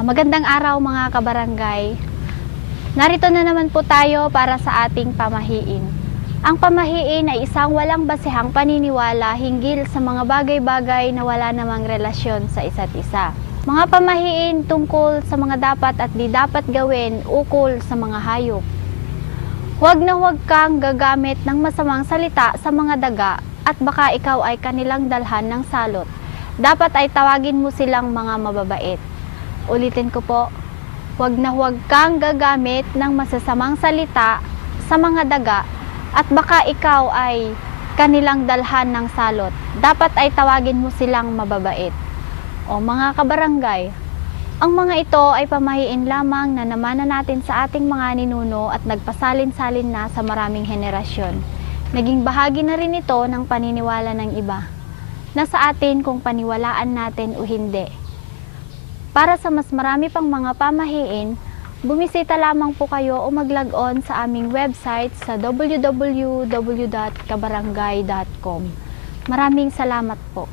Magandang araw mga kabarangay. Narito na naman po tayo para sa ating pamahiin. Ang pamahiin ay isang walang basehang paniniwala hinggil sa mga bagay-bagay na wala namang relasyon sa isa't isa. Mga pamahiin tungkol sa mga dapat at di dapat gawin ukol sa mga hayop. Huwag na huwag kang gagamit ng masamang salita sa mga daga at baka ikaw ay kanilang dalhan ng salot. Dapat ay tawagin mo silang mga mababait. Ulitin ko po, huwag na huwag kang gagamit ng masasamang salita sa mga daga at baka ikaw ay kanilang dalhan ng salot. Dapat ay tawagin mo silang mababait. O mga kabarangay, ang mga ito ay pamahiin lamang na namana natin sa ating mga ninuno at nagpasalin-salin na sa maraming henerasyon. Naging bahagi na rin ito ng paniniwala ng iba. Nasa atin kung paniwalaan natin o hindi. Para sa mas marami pang mga pamahiin, bumisita lamang po kayo o mag-log on sa aming website sa www.kabarangay.com. Maraming salamat po.